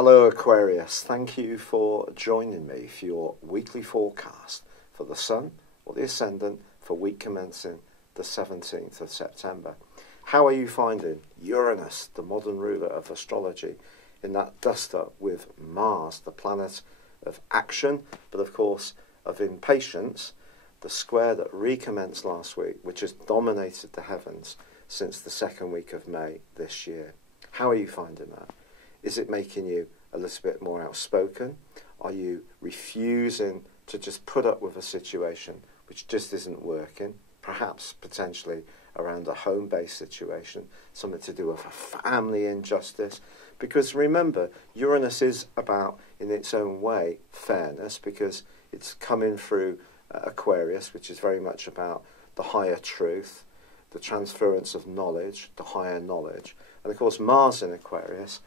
Hello Aquarius, thank you for joining me for your weekly forecast for the Sun or the Ascendant for week commencing the 17th of September. How are you finding Uranus, the modern ruler of astrology, in that dust-up with Mars, the planet of action, but of course of impatience, the square that recommenced last week, which has dominated the heavens since the second week of May this year? How are you finding that? Is it making you a little bit more outspoken? Are you refusing to just put up with a situation which just isn't working? Perhaps potentially around a home-based situation, something to do with a family injustice. Because remember, Uranus is about, in its own way, fairness, because it's coming through Aquarius, which is very much about the higher truth, the transference of knowledge, the higher knowledge. And of course, Mars in Aquarius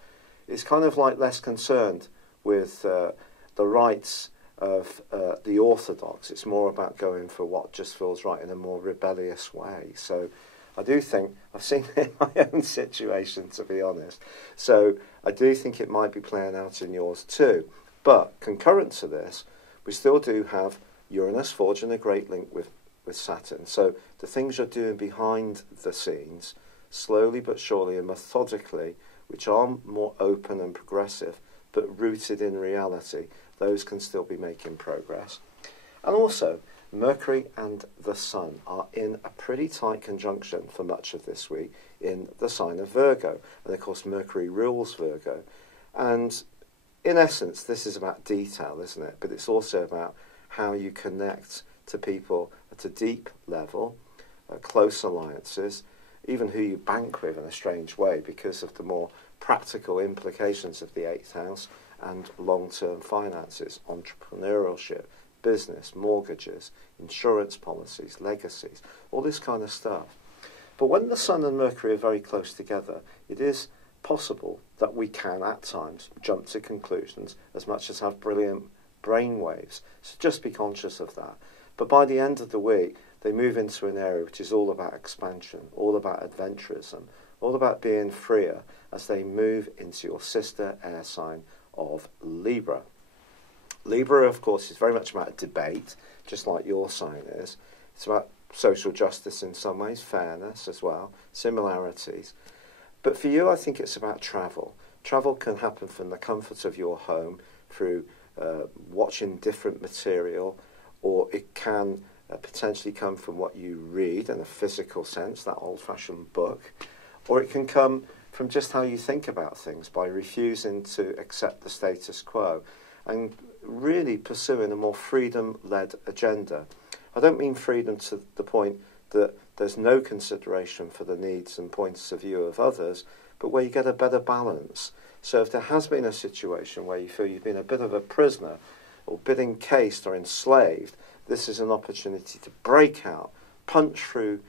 is kind of like less concerned with the rights of the orthodox. It's more about going for what just feels right in a more rebellious way. So I do think, I've seen it in my own situation, to be honest. So I do think it might be playing out in yours too. But concurrent to this, we still do have Uranus forging a great link with Saturn. So the things you're doing behind the scenes, slowly but surely and methodically, which are more open and progressive, but rooted in reality, those can still be making progress. And also, Mercury and the Sun are in a pretty tight conjunction for much of this week in the sign of Virgo. And of course, Mercury rules Virgo. And in essence, this is about detail, isn't it? But it's also about how you connect to people at a deep level, close alliances, even who you bank with in a strange way because of the more practical implications of the 8th house and long-term finances, entrepreneurship, business, mortgages, insurance policies, legacies, all this kind of stuff. But when the Sun and Mercury are very close together, it is possible that we can at times jump to conclusions as much as have brilliant brain waves. So just be conscious of that. But by the end of the week, they move into an area which is all about expansion, all about adventurism, all about being freer as they move into your sister air sign of Libra. Libra, of course, is very much about debate, just like your sign is. It's about social justice in some ways, fairness as well, similarities. But for you, I think it's about travel. Travel can happen from the comfort of your home through watching different material, or it can potentially come from what you read in a physical sense, that old-fashioned book, or it can come from just how you think about things by refusing to accept the status quo and really pursuing a more freedom-led agenda. I don't mean freedom to the point that there's no consideration for the needs and points of view of others, but where you get a better balance. So if there has been a situation where you feel you've been a bit of a prisoner or a bit encased or enslaved, this is an opportunity to break out, punch through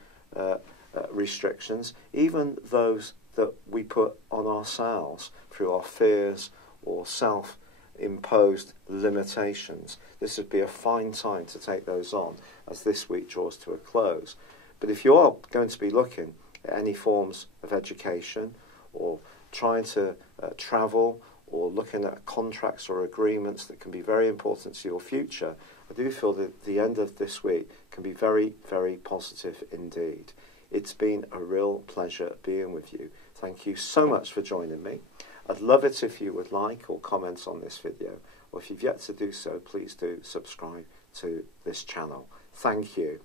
restrictions, even those that we put on ourselves through our fears or self-imposed limitations. This would be a fine time to take those on as this week draws to a close. But if you are going to be looking at any forms of education or trying to travel or looking at contracts or agreements that can be very important to your future, I do feel that the end of this week can be very, very positive indeed. It's been a real pleasure being with you. Thank you so much for joining me. I'd love it if you would like or comment on this video, or if you've yet to do so, please do subscribe to this channel. Thank you.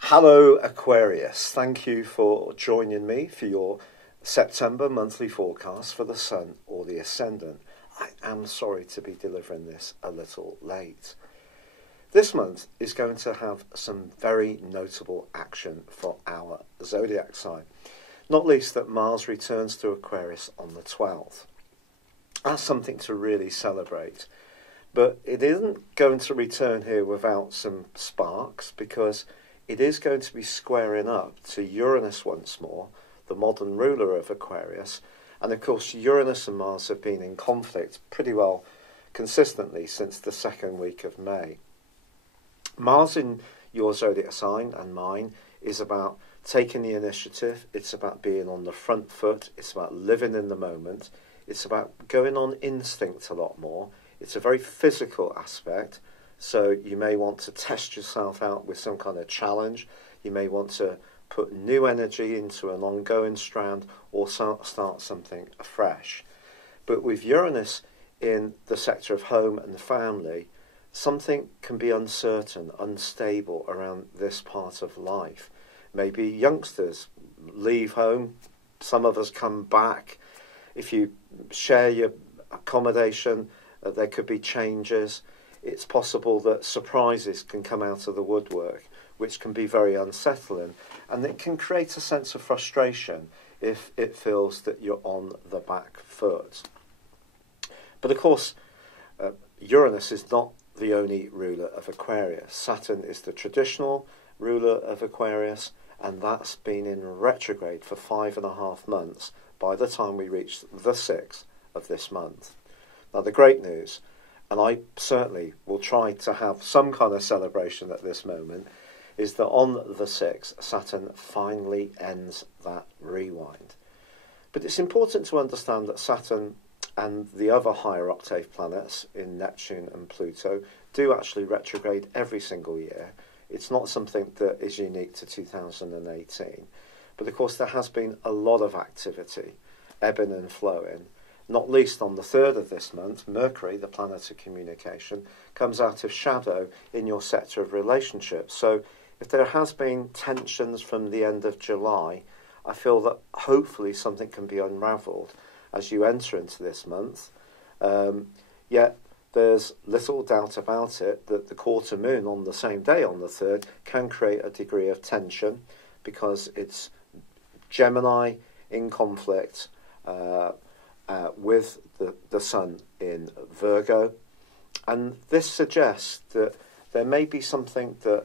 Hello Aquarius, thank you for joining me for your September monthly forecast for the Sun or the Ascendant. I am sorry to be delivering this a little late. This month is going to have some very notable action for our Zodiac sign, not least that Mars returns to Aquarius on the 12th. That's something to really celebrate. But it isn't going to return here without some sparks, because it is going to be squaring up to Uranus once more, the modern ruler of Aquarius. And of course, Uranus and Mars have been in conflict pretty well consistently since the second week of May. Mars in your zodiac sign and mine is about taking the initiative. It's about being on the front foot. It's about living in the moment. It's about going on instinct a lot more. It's a very physical aspect. So you may want to test yourself out with some kind of challenge. You may want to put new energy into an ongoing strand or start something afresh. But with Uranus in the sector of home and the family, something can be uncertain, unstable around this part of life. Maybe youngsters leave home, some of us come back. If you share your accommodation, there could be changes. It's possible that surprises can come out of the woodwork, which can be very unsettling, and it can create a sense of frustration if it feels that you're on the back foot. But of course, Uranus is not the only ruler of Aquarius. Saturn is the traditional ruler of Aquarius, and that's been in retrograde for 5.5 months by the time we reach the 6th of this month. Now, the great news, and I certainly will try to have some kind of celebration at this moment, is that on the 6th, Saturn finally ends that rewind. But it's important to understand that Saturn and the other higher octave planets in Neptune and Pluto do actually retrograde every single year. It's not something that is unique to 2018. But of course there has been a lot of activity, ebbing and flowing, not least on the 3rd of this month. Mercury, the planet of communication, comes out of shadow in your sector of relationships. So if there has been tensions from the end of July, I feel that hopefully something can be unravelled as you enter into this month. Yet there's little doubt about it that the quarter moon on the same day, on the 3rd, can create a degree of tension because it's Gemini in conflict with the Sun in Virgo. And this suggests that there may be something that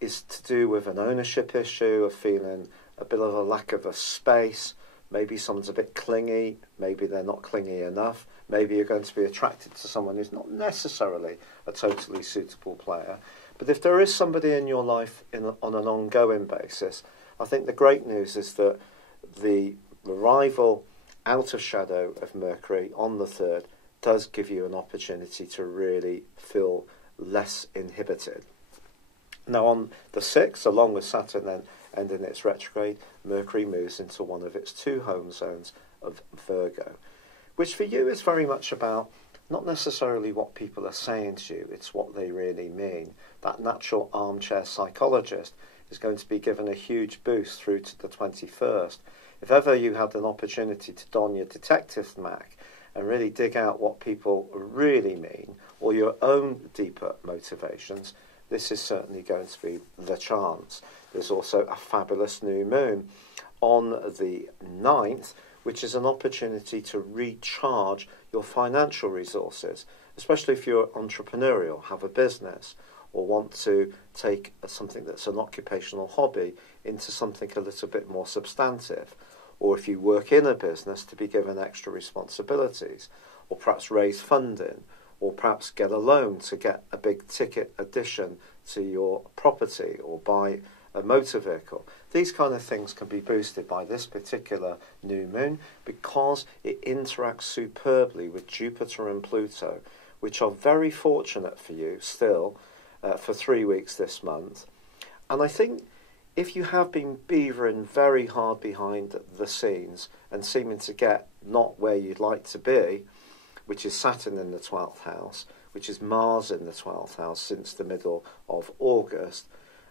is to do with an ownership issue, of feeling a bit of a lack of a space. Maybe someone's a bit clingy, maybe they're not clingy enough, maybe you're going to be attracted to someone who's not necessarily a totally suitable player. But if there is somebody in your life on an ongoing basis, I think the great news is that the arrival out of shadow of Mercury on the 3rd does give you an opportunity to really feel less inhibited. Now on the 6th, along with Saturn then ending its retrograde, Mercury moves into one of its 2 home zones of Virgo, which for you is very much about not necessarily what people are saying to you, it's what they really mean. That natural armchair psychologist is going to be given a huge boost through to the 21st. If ever you had an opportunity to don your detective mac and really dig out what people really mean, or your own deeper motivations, this is certainly going to be the chance. There's also a fabulous new moon on the 9th, which is an opportunity to recharge your financial resources, especially if you're entrepreneurial, have a business, or want to take something that's an occupational hobby into something a little bit more substantive, or if you work in a business to be given extra responsibilities, or perhaps raise funding, or perhaps get a loan to get a big ticket addition to your property or buy a motor vehicle. These kind of things can be boosted by this particular new moon because it interacts superbly with Jupiter and Pluto, which are very fortunate for you still for 3 weeks this month. And I think if you have been beavering very hard behind the scenes and seeming to get not where you'd like to be, which is Saturn in the 12th house, which is Mars in the 12th house since the middle of August,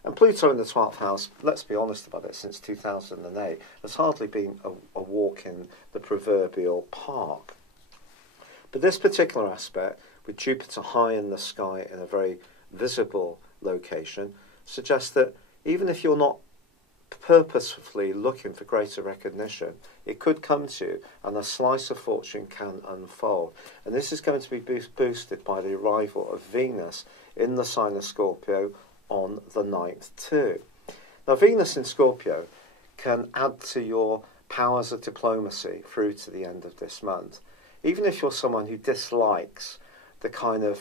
and Pluto in the 12th house, let's be honest about it, since 2008, has hardly been a walk in the proverbial park. But this particular aspect, with Jupiter high in the sky in a very visible location, suggests that even if you're not purposefully looking for greater recognition, it could come to you and a slice of fortune can unfold. And this is going to be boosted by the arrival of Venus in the sign of Scorpio on the 9th too. Now Venus in Scorpio can add to your powers of diplomacy through to the end of this month. Even if you're someone who dislikes the kind of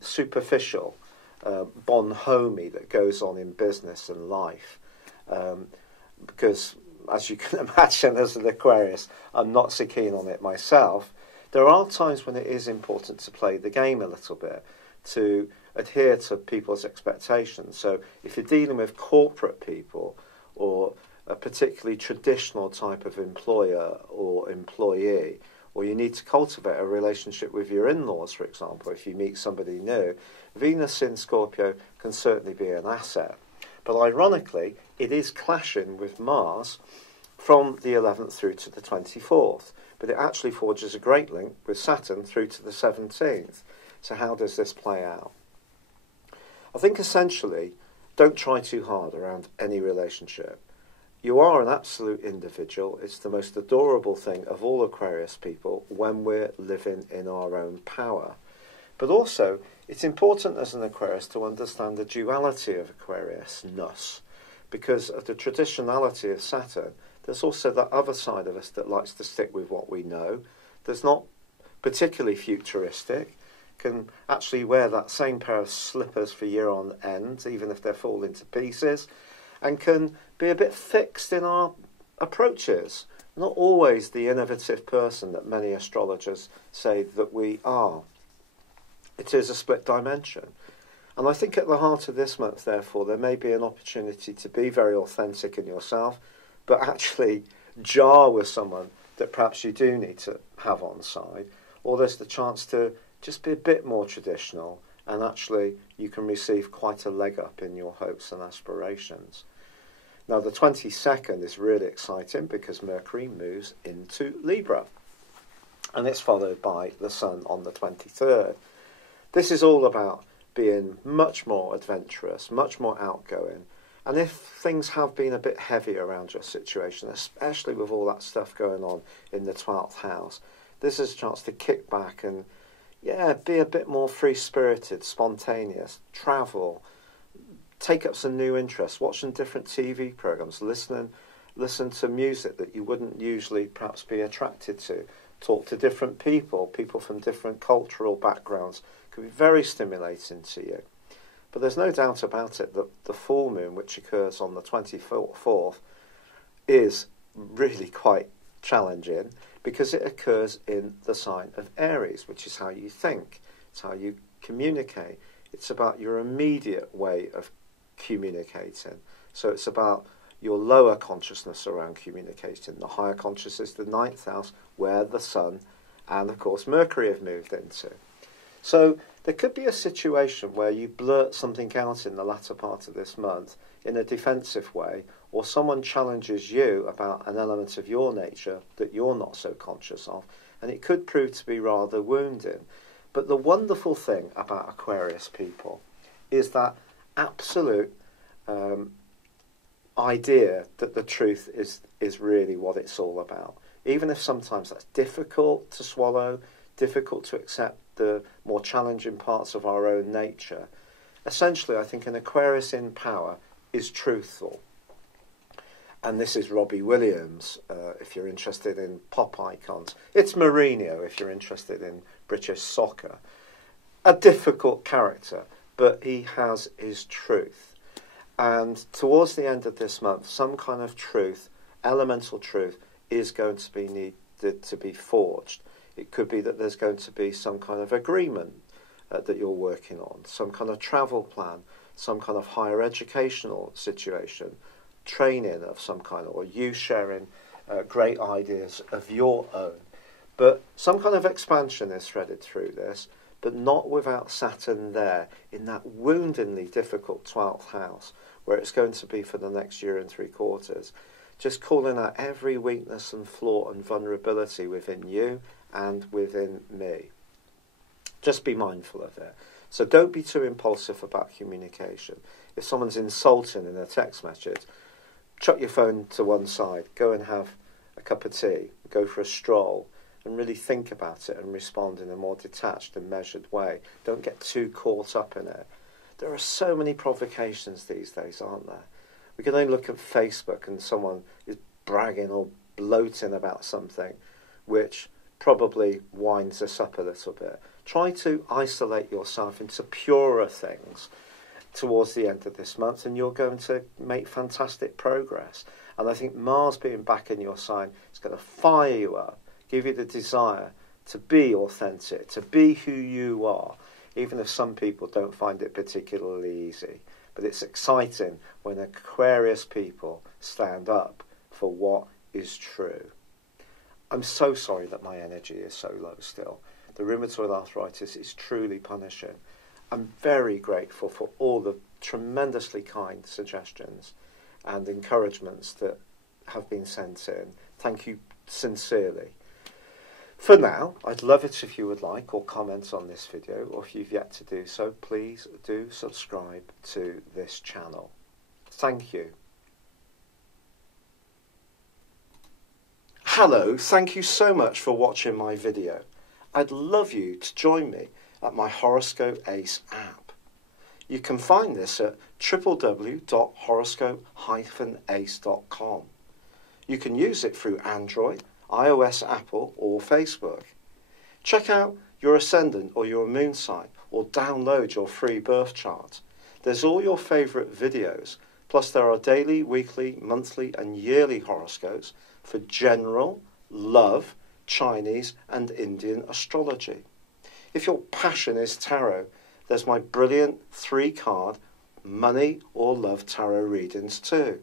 superficial bonhomie that goes on in business and life. Because, as you can imagine, as an Aquarius, I'm not so keen on it myself. There are times when it is important to play the game a little bit, to adhere to people's expectations. So if you're dealing with corporate people or a particularly traditional type of employer or employee, or you need to cultivate a relationship with your in-laws, for example, if you meet somebody new, Venus in Scorpio can certainly be an asset. But ironically, it is clashing with Mars from the 11th through to the 24th. But it actually forges a great link with Saturn through to the 17th. So how does this play out? I think essentially, don't try too hard around any relationship. You are an absolute individual. It's the most adorable thing of all Aquarius people when we're living in our own power. But also, it's important as an Aquarius to understand the duality of Aquarius-ness. Because of the traditionality of Saturn, there's also that other side of us that likes to stick with what we know. There's not particularly futuristic, can actually wear that same pair of slippers for year on end, even if they're falling to pieces, and can be a bit fixed in our approaches. Not always the innovative person that many astrologers say that we are. It is a split dimension. And I think at the heart of this month, therefore, there may be an opportunity to be very authentic in yourself, but actually jar with someone that perhaps you do need to have on side, or there's the chance to just be a bit more traditional, and actually you can receive quite a leg up in your hopes and aspirations. Now, the 22nd is really exciting because Mercury moves into Libra, and it's followed by the Sun on the 23rd. This is all about being much more adventurous, much more outgoing. And if things have been a bit heavy around your situation, especially with all that stuff going on in the 12th house, this is a chance to kick back and, be a bit more free-spirited, spontaneous, travel, take up some new interests, watch some different TV programs, listen to music that you wouldn't usually perhaps be attracted to, talk to different people from different cultural backgrounds. It could be very stimulating to you. But there's no doubt about it that the full moon, which occurs on the 24th, is really quite challenging because it occurs in the sign of Aries, which is how you think, it's how you communicate. It's about your immediate way of communicating. So it's about your lower consciousness around communicating. The higher consciousness is the 9th house, where the Sun and, of course, Mercury have moved into. So there could be a situation where you blurt something out in the latter part of this month in a defensive way, or someone challenges you about an element of your nature that you're not so conscious of, and it could prove to be rather wounding. But the wonderful thing about Aquarius people is that absolute idea that the truth is really what it's all about. Even if sometimes that's difficult to swallow, difficult to accept the more challenging parts of our own nature. Essentially, I think an Aquarius in power is truthful. And this is Robbie Williams, if you're interested in pop icons. It's Mourinho, if you're interested in British soccer. A difficult character, but he has his truth. And towards the end of this month, some kind of truth, elemental truth, is going to be needed to be forged. It could be that there's going to be some kind of agreement that you're working on, some kind of travel plan, some kind of higher educational situation, training of some kind, or you sharing great ideas of your own. But some kind of expansion is threaded through this, but not without Saturn there in that woundingly difficult 12th house, where it's going to be for the next year and 3/4. Just calling out every weakness and flaw and vulnerability within you and within me. Just be mindful of it. So don't be too impulsive about communication. If someone's insulting in a text message, chuck your phone to one side, go and have a cup of tea, go for a stroll, and really think about it and respond in a more detached and measured way. Don't get too caught up in it. There are so many provocations these days, aren't there? We can only look at Facebook and someone is bragging or bloating about something which probably winds us up a little bit. Try to isolate yourself into purer things towards the end of this month, and you're going to make fantastic progress. And I think Mars being back in your sign is going to fire you up, give you the desire to be authentic, to be who you are, even if some people don't find it particularly easy. But it's exciting when Aquarius people stand up for what is true. I'm so sorry that my energy is so low still. The rheumatoid arthritis is truly punishing. I'm very grateful for all the tremendously kind suggestions and encouragements that have been sent in. Thank you sincerely. For now, I'd love it if you would like or comment on this video, or if you've yet to do so, please do subscribe to this channel. Thank you. Hello, thank you so much for watching my video. I'd love you to join me at my Horoscope Ace app. You can find this at www.horoscope-ace.com. You can use it through Android, iOS, Apple or Facebook. Check out your ascendant or your moon sign, or download your free birth chart. There's all your favourite videos, plus there are daily, weekly, monthly and yearly horoscopes for general, love, Chinese and Indian astrology. If your passion is tarot, there's my brilliant 3-card money or love tarot readings too.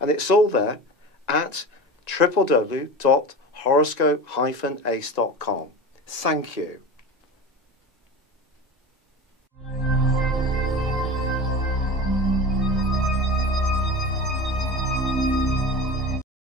And it's all there at www.horoscope-ace.com. Thank you.